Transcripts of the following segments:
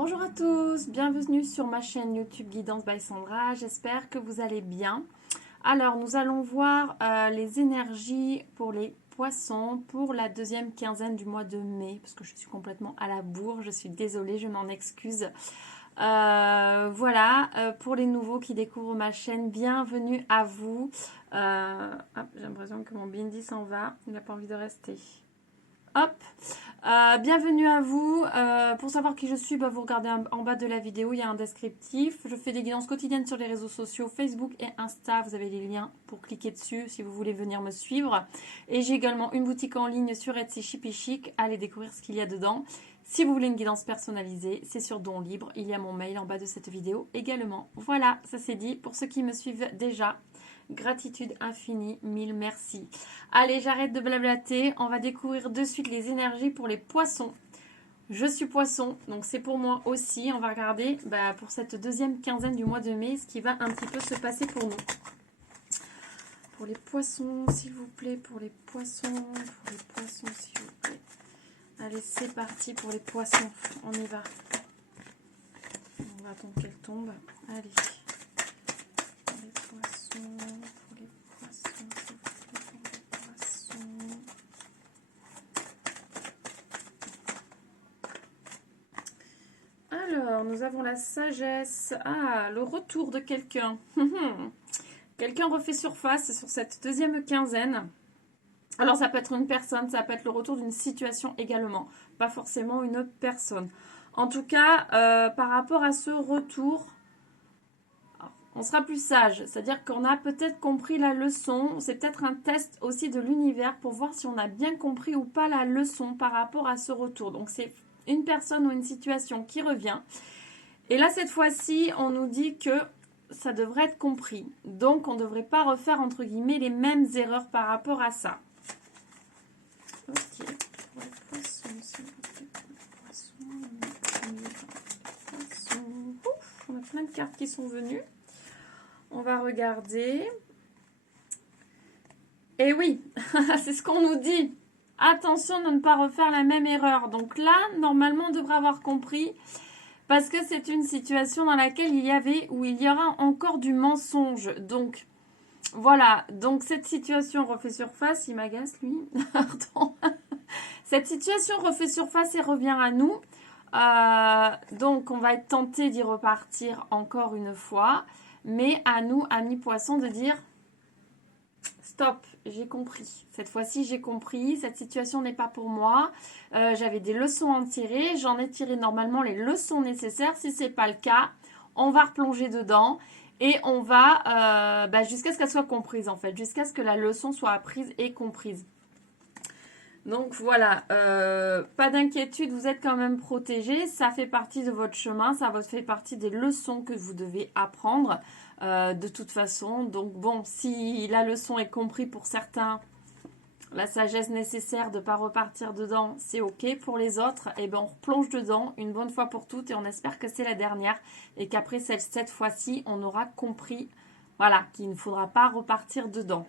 Bonjour à tous, bienvenue sur ma chaîne YouTube Guidance by Sandra, j'espère que vous allez bien. Alors nous allons voir les énergies pour les poissons pour la deuxième quinzaine du mois de mai, parce que je suis complètement à la bourre, je suis désolée, je m'en excuse. Voilà, pour les nouveaux qui découvrent ma chaîne, bienvenue à vous. J'ai l'impression que mon Bindi s'en va, il n'a pas envie de rester. Hop, bienvenue à vous. Pour savoir qui je suis, vous regardez en bas de la vidéo, il y a un descriptif. Je fais des guidances quotidiennes sur les réseaux sociaux, Facebook et Insta. Vous avez les liens pour cliquer dessus si vous voulez venir me suivre. Et j'ai également une boutique en ligne sur Etsy Chippy Chic. Allez découvrir ce qu'il y a dedans. Si vous voulez une guidance personnalisée, c'est sur Don Libre. Il y a mon mail en bas de cette vidéo également. Voilà, ça c'est dit. Pour ceux qui me suivent déjà, gratitude infinie, mille merci. Allez, j'arrête de blablater. On va découvrir de suite les énergies pour les poissons. Je suis poisson, donc c'est pour moi aussi. On va regarder pour cette deuxième quinzaine du mois de mai ce qui va un petit peu se passer pour nous. Pour les poissons, s'il vous plaît, pour les poissons, s'il vous plaît. Allez, c'est parti pour les poissons. On y va. On va attendre qu'elle tombe. Allez. Les poissons, pour les poissons, s'il vous plaît, pour les poissons. Alors, nous avons la sagesse. Ah, le retour de quelqu'un. Quelqu'un refait surface sur cette deuxième quinzaine. Alors, ça peut être une personne, ça peut être le retour d'une situation également. Pas forcément une personne. En tout cas, par rapport à ce retour, on sera plus sage. C'est-à-dire qu'on a peut-être compris la leçon. C'est peut-être un test aussi de l'univers pour voir si on a bien compris ou pas la leçon par rapport à ce retour. Donc, c'est une personne ou une situation qui revient. Et là, cette fois-ci, on nous dit que ça devrait être compris. Donc, on ne devrait pas refaire, entre guillemets, les mêmes erreurs par rapport à ça. Ok. Pour les poissons, s'il vous plaît. Pour les poissons. Ouf, on a plein de cartes qui sont venues. On va regarder. Et oui, c'est ce qu'on nous dit. Attention de ne pas refaire la même erreur. Donc là, normalement, on devrait avoir compris. Parce que c'est une situation dans laquelle il y avait ou il y aura encore du mensonge. Donc, voilà. Donc, cette situation refait surface. Il m'agace, lui. Pardon. Cette situation refait surface et revient à nous. Donc, on va être tenté d'y repartir encore une fois. Mais à nous, amis poissons, de dire stop, j'ai compris. Cette fois-ci, j'ai compris. Cette situation n'est pas pour moi. J'avais des leçons à en tirer. J'en ai tiré normalement les leçons nécessaires. Si ce n'est pas le cas, on va replonger dedans. Et on va jusqu'à ce qu'elle soit comprise en fait. Jusqu'à ce que la leçon soit apprise et comprise. Donc voilà, pas d'inquiétude, vous êtes quand même protégés. Ça fait partie de votre chemin. Ça fait partie des leçons que vous devez apprendre. De toute façon, donc bon, si la leçon est comprise pour certains, la sagesse nécessaire de ne pas repartir dedans, c'est ok. Pour les autres, eh ben, on replonge dedans une bonne fois pour toutes et on espère que c'est la dernière et qu'après cette fois-ci, on aura compris, voilà, qu'il ne faudra pas repartir dedans.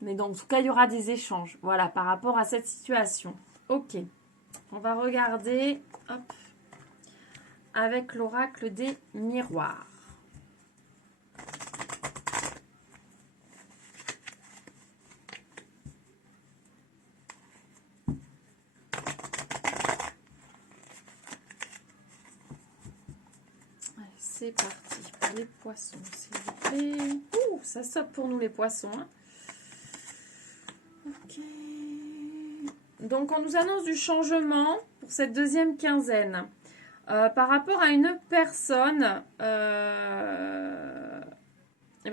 Mais donc, en tout cas, il y aura des échanges, voilà, par rapport à cette situation. Ok, on va regarder, hop, avec l'oracle des miroirs. C'est parti pour les poissons, s'il vous plaît. Ouh, ça saute pour nous les poissons. Hein. Ok. Donc, on nous annonce du changement pour cette deuxième quinzaine. Par rapport à une personne, il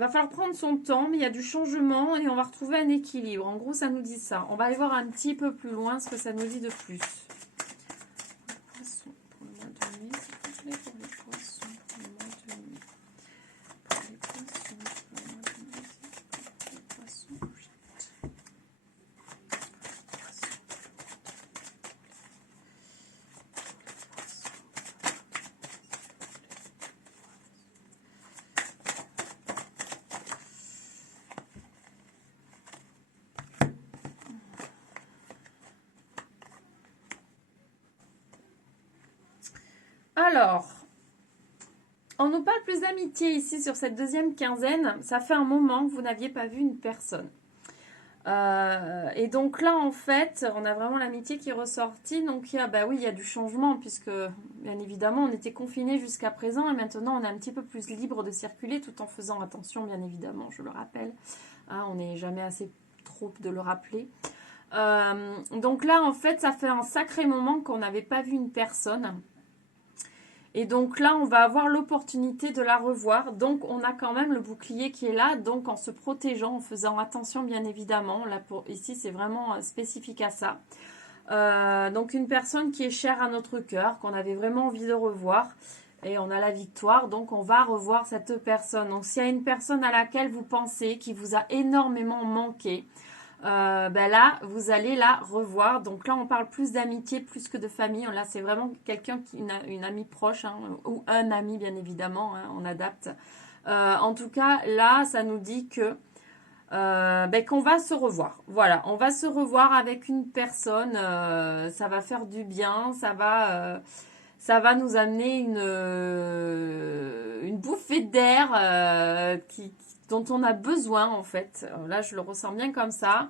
va falloir prendre son temps, mais il y a du changement et on va retrouver un équilibre. En gros, ça nous dit ça. On va aller voir un petit peu plus loin ce que ça nous dit de plus. Poissons pour le mois de mai, s'il vous plaît, pour les poissons pour le mois de mai. Pour les poissons pour le mois de mai, pour les poissons. Alors, on nous parle plus d'amitié ici sur cette deuxième quinzaine. Ça fait un moment que vous n'aviez pas vu une personne. Et donc là, en fait, on a vraiment l'amitié qui est ressortie. Donc, bah oui, il y a du changement puisque, bien évidemment, on était confinés jusqu'à présent et maintenant, on est un petit peu plus libre de circuler tout en faisant attention, bien évidemment, je le rappelle. Hein, on n'est jamais assez trop de le rappeler. Donc là, en fait, ça fait un sacré moment qu'on n'avait pas vu une personne. Et donc là, on va avoir l'opportunité de la revoir. Donc, on a quand même le bouclier qui est là. Donc, en se protégeant, en faisant attention, bien évidemment. Là, ici, c'est vraiment spécifique à ça. Donc, une personne qui est chère à notre cœur, qu'on avait vraiment envie de revoir. Et on a la victoire. Donc, on va revoir cette personne. Donc, s'il y a une personne à laquelle vous pensez, qui vous a énormément manqué, ben là, vous allez la revoir. Donc là, on parle plus d'amitié, plus que de famille. Là, c'est vraiment quelqu'un une amie proche, hein, ou un ami, bien évidemment. Hein, on adapte. En tout cas, là, ça nous dit que ben, qu'on va se revoir. Voilà, on va se revoir avec une personne. Ça va faire du bien. Ça va nous amener une bouffée d'air dont on a besoin en fait. Là, je le ressens bien comme ça.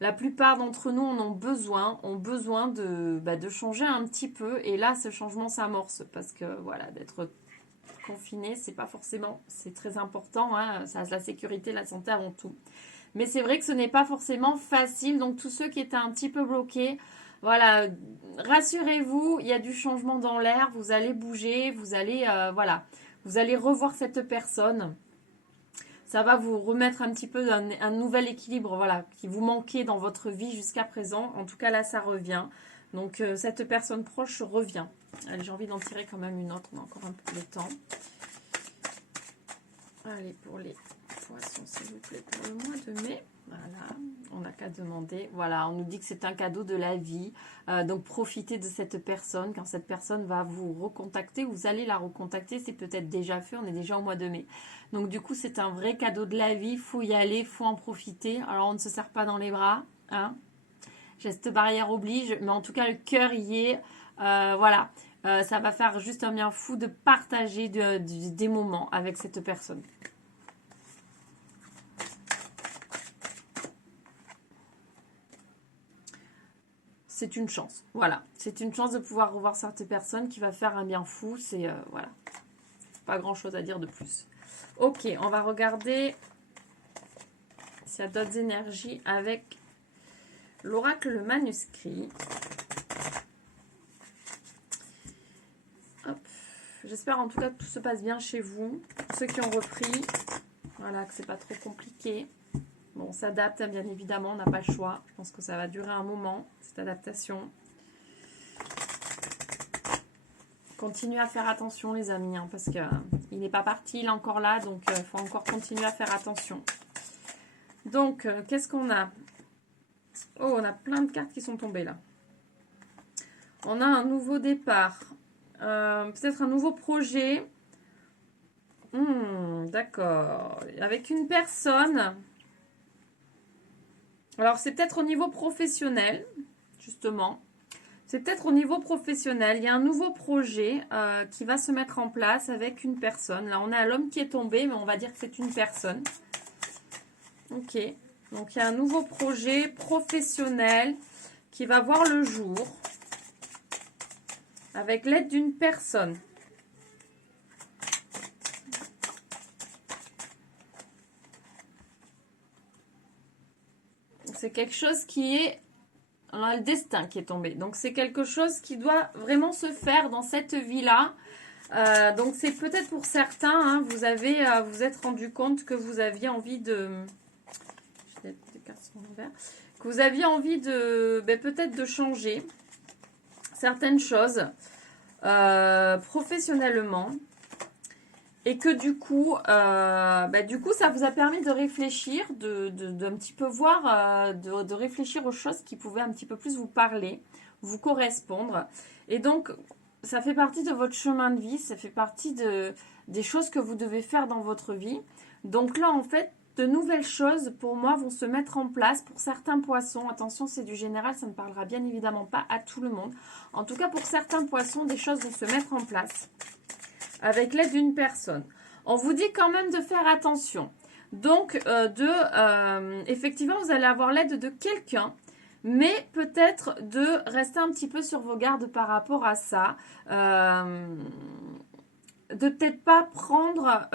La plupart d'entre nous ont besoin de changer un petit peu. Et là, ce changement s'amorce parce que voilà, d'être confiné, c'est pas forcément, c'est très important. Hein, ça, la sécurité, la santé avant tout. Mais c'est vrai que ce n'est pas forcément facile. Donc tous ceux qui étaient un petit peu bloqués, voilà, rassurez-vous, il y a du changement dans l'air, vous allez bouger, vous allez revoir cette personne. Ça va vous remettre un petit peu un nouvel équilibre, voilà, qui vous manquait dans votre vie jusqu'à présent. En tout cas, là, ça revient. Donc, cette personne proche revient. Allez, j'ai envie d'en tirer quand même une autre. On a encore un peu de temps. Allez, pour les poissons, s'il vous plaît, pour le mois de mai. Voilà, on n'a qu'à demander. Voilà, on nous dit que c'est un cadeau de la vie. Donc, profitez de cette personne. Quand cette personne va vous recontacter, vous allez la recontacter. C'est peut-être déjà fait, on est déjà au mois de mai. Donc, du coup, c'est un vrai cadeau de la vie. Il faut y aller, il faut en profiter. Alors, on ne se serre pas dans les bras. Hein. Geste barrière oblige. Mais en tout cas, le cœur y est. Voilà, ça va faire juste un bien fou de partager des moments avec cette personne. C'est une chance. Voilà. C'est une chance de pouvoir revoir cette personne qui va faire un bien fou. C'est, voilà. Pas grand-chose à dire de plus. Ok, on va regarder s'il y a d'autres énergies avec l'oracle manuscrit. Hop. J'espère en tout cas que tout se passe bien chez vous. Pour ceux qui ont repris, voilà, que c'est pas trop compliqué. Bon, on s'adapte, hein, bien évidemment, on n'a pas le choix. Je pense que ça va durer un moment, cette adaptation. Continuez à faire attention, les amis, hein, parce qu'il n'est pas parti, il est encore là, donc il faut encore continuer à faire attention. Donc, qu'est-ce qu'on a? Oh, on a plein de cartes qui sont tombées, là. On a un nouveau départ. Peut-être un nouveau projet. D'accord. Avec une personne... Alors, c'est peut-être au niveau professionnel, justement. C'est peut-être au niveau professionnel. Il y a un nouveau projet qui va se mettre en place avec une personne. Là, on a l'homme qui est tombé, mais on va dire que c'est une personne. Ok. Donc, il y a un nouveau projet professionnel qui va voir le jour avec l'aide d'une personne. C'est quelque chose qui est... On a le destin qui est tombé. Donc, c'est quelque chose qui doit vraiment se faire dans cette vie-là. Donc, c'est peut-être pour certains, hein, vous êtes rendu compte que vous aviez envie de... Que vous aviez envie de... peut-être de changer certaines choses professionnellement. Et que du coup, ça vous a permis de réfléchir, d'un petit peu voir, de réfléchir aux choses qui pouvaient un petit peu plus vous parler, vous correspondre. Et donc, ça fait partie de votre chemin de vie, ça fait partie des choses que vous devez faire dans votre vie. Donc là, en fait, de nouvelles choses, pour moi, vont se mettre en place pour certains poissons. Attention, c'est du général, ça ne parlera bien évidemment pas à tout le monde. En tout cas, pour certains poissons, des choses vont se mettre en place avec l'aide d'une personne. On vous dit quand même de faire attention. Donc, effectivement, vous allez avoir l'aide de quelqu'un, mais peut-être de rester un petit peu sur vos gardes par rapport à ça. De peut-être pas prendre...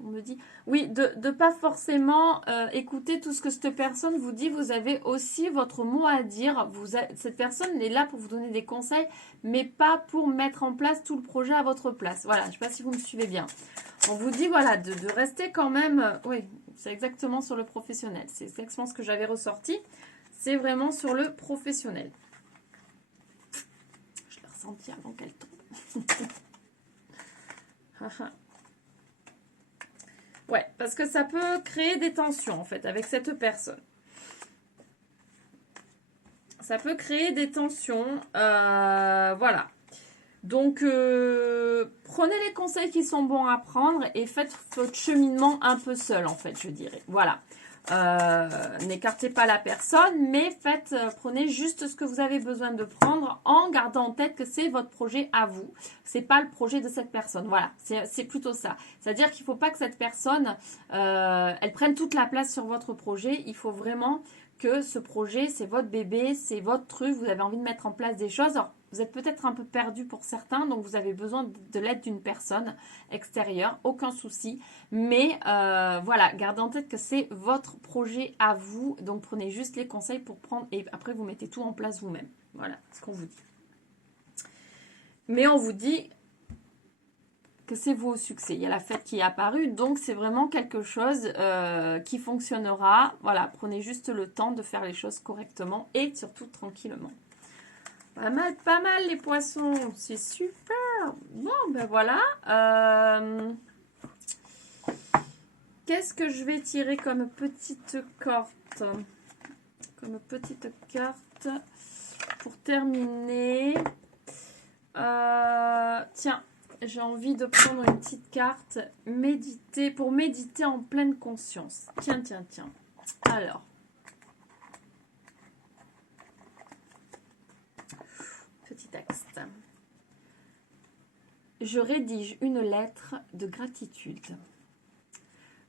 on me dit, oui, de pas forcément écouter tout ce que cette personne vous dit. Vous avez aussi votre mot à dire. Cette personne est là pour vous donner des conseils, mais pas pour mettre en place tout le projet à votre place. Voilà, je ne sais pas si vous me suivez bien. On vous dit, voilà, de rester quand même... oui, c'est exactement sur le professionnel. C'est exactement ce que j'avais ressorti. C'est vraiment sur le professionnel. Je l'ai ressenti avant qu'elle tombe. Ouais, parce que ça peut créer des tensions, en fait, avec cette personne. Ça peut créer des tensions. Voilà. Donc, prenez les conseils qui sont bons à prendre et faites votre cheminement un peu seul, en fait, je dirais. Voilà. N'écartez pas la personne, mais prenez juste ce que vous avez besoin de prendre en gardant en tête que c'est votre projet à vous. C'est pas le projet de cette personne. Voilà, c'est plutôt ça. C'est-à-dire qu'il ne faut pas que cette personne, elle prenne toute la place sur votre projet. Il faut vraiment que ce projet, c'est votre bébé, c'est votre truc. Vous avez envie de mettre en place des choses. Alors, vous êtes peut-être un peu perdu pour certains, donc vous avez besoin de l'aide d'une personne extérieure, aucun souci. Mais voilà, gardez en tête que c'est votre projet à vous, donc prenez juste les conseils pour prendre et après vous mettez tout en place vous-même. Voilà ce qu'on vous dit. Mais on vous dit que c'est vous au succès. Il y a la fête qui est apparue, donc c'est vraiment quelque chose qui fonctionnera. Voilà, prenez juste le temps de faire les choses correctement et surtout tranquillement. Pas mal les poissons, c'est super. Bon, ben voilà. Qu'est-ce que je vais tirer comme petite carte? Comme petite carte pour terminer. Tiens, j'ai envie de prendre une petite carte pour méditer en pleine conscience. Tiens. Alors. Petit texte. Je rédige une lettre de gratitude.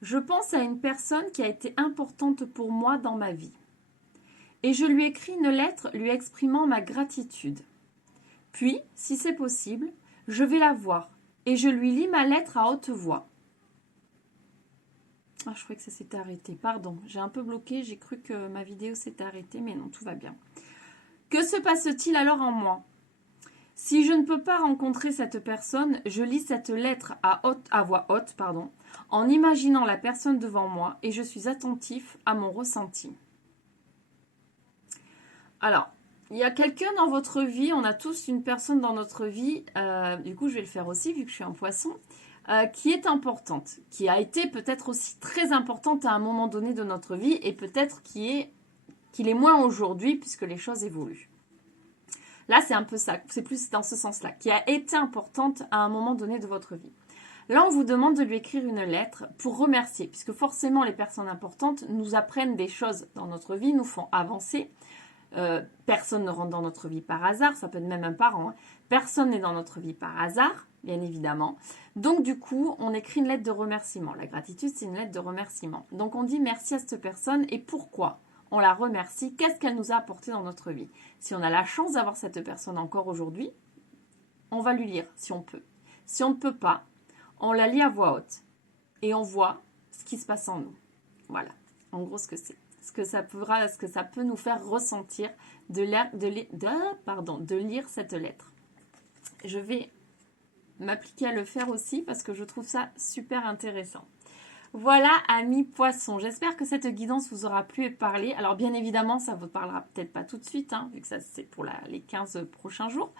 Je pense à une personne qui a été importante pour moi dans ma vie. Et je lui écris une lettre lui exprimant ma gratitude. Puis, si c'est possible, je vais la voir et je lui lis ma lettre à haute voix. Ah, je croyais que ça s'était arrêté. Pardon, j'ai un peu bloqué. J'ai cru que ma vidéo s'était arrêtée, mais non, tout va bien. Que se passe-t-il alors en moi? Si je ne peux pas rencontrer cette personne, je lis cette lettre à voix haute, en imaginant la personne devant moi et je suis attentif à mon ressenti. Alors, il y a quelqu'un dans votre vie, on a tous une personne dans notre vie, du coup je vais le faire aussi vu que je suis un poisson, qui est importante, qui a été peut-être aussi très importante à un moment donné de notre vie et peut-être qu'il est moins aujourd'hui puisque les choses évoluent. Là, c'est un peu ça, c'est plus dans ce sens-là, qui a été importante à un moment donné de votre vie. Là, on vous demande de lui écrire une lettre pour remercier, puisque forcément, les personnes importantes nous apprennent des choses dans notre vie, nous font avancer. Personne ne rentre dans notre vie par hasard, ça peut être même un parent. Hein. Personne n'est dans notre vie par hasard, bien évidemment. Donc, du coup, on écrit une lettre de remerciement. La gratitude, c'est une lettre de remerciement. Donc, on dit merci à cette personne et pourquoi on la remercie, qu'est-ce qu'elle nous a apporté dans notre vie. Si on a la chance d'avoir cette personne encore aujourd'hui, on va lui lire si on peut. Si on ne peut pas, on la lit à voix haute et on voit ce qui se passe en nous. Voilà, en gros ce que c'est. Ce que ça peut nous faire ressentir de lire cette lettre. Je vais m'appliquer à le faire aussi parce que je trouve ça super intéressant. Voilà, amis poissons, j'espère que cette guidance vous aura plu et parlé. Alors bien évidemment, ça ne vous parlera peut-être pas tout de suite, hein, vu que ça c'est pour les 15 prochains jours.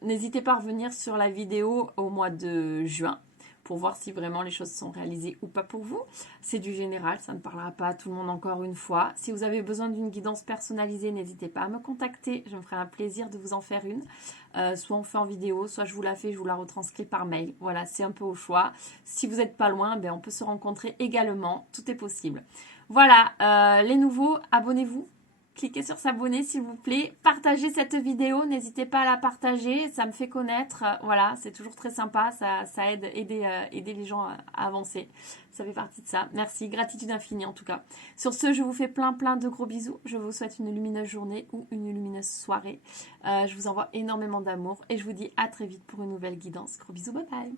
N'hésitez pas à revenir sur la vidéo au mois de juin pour voir si vraiment les choses sont réalisées ou pas pour vous. C'est du général, ça ne parlera pas à tout le monde encore une fois. Si vous avez besoin d'une guidance personnalisée, n'hésitez pas à me contacter. Je me ferai un plaisir de vous en faire une. Soit on fait en vidéo, soit je vous la fais, je vous la retranscris par mail. Voilà, c'est un peu au choix. Si vous n'êtes pas loin, on peut se rencontrer également. Tout est possible. Voilà, les nouveaux, abonnez-vous. Cliquez sur s'abonner s'il vous plaît. Partagez cette vidéo, n'hésitez pas à la partager, ça me fait connaître. Voilà, c'est toujours très sympa, ça aide aider les gens à avancer. Ça fait partie de ça. Merci, gratitude infinie en tout cas. Sur ce, je vous fais plein de gros bisous. Je vous souhaite une lumineuse journée ou une lumineuse soirée. Je vous envoie énormément d'amour et je vous dis à très vite pour une nouvelle guidance. Gros bisous, bye bye.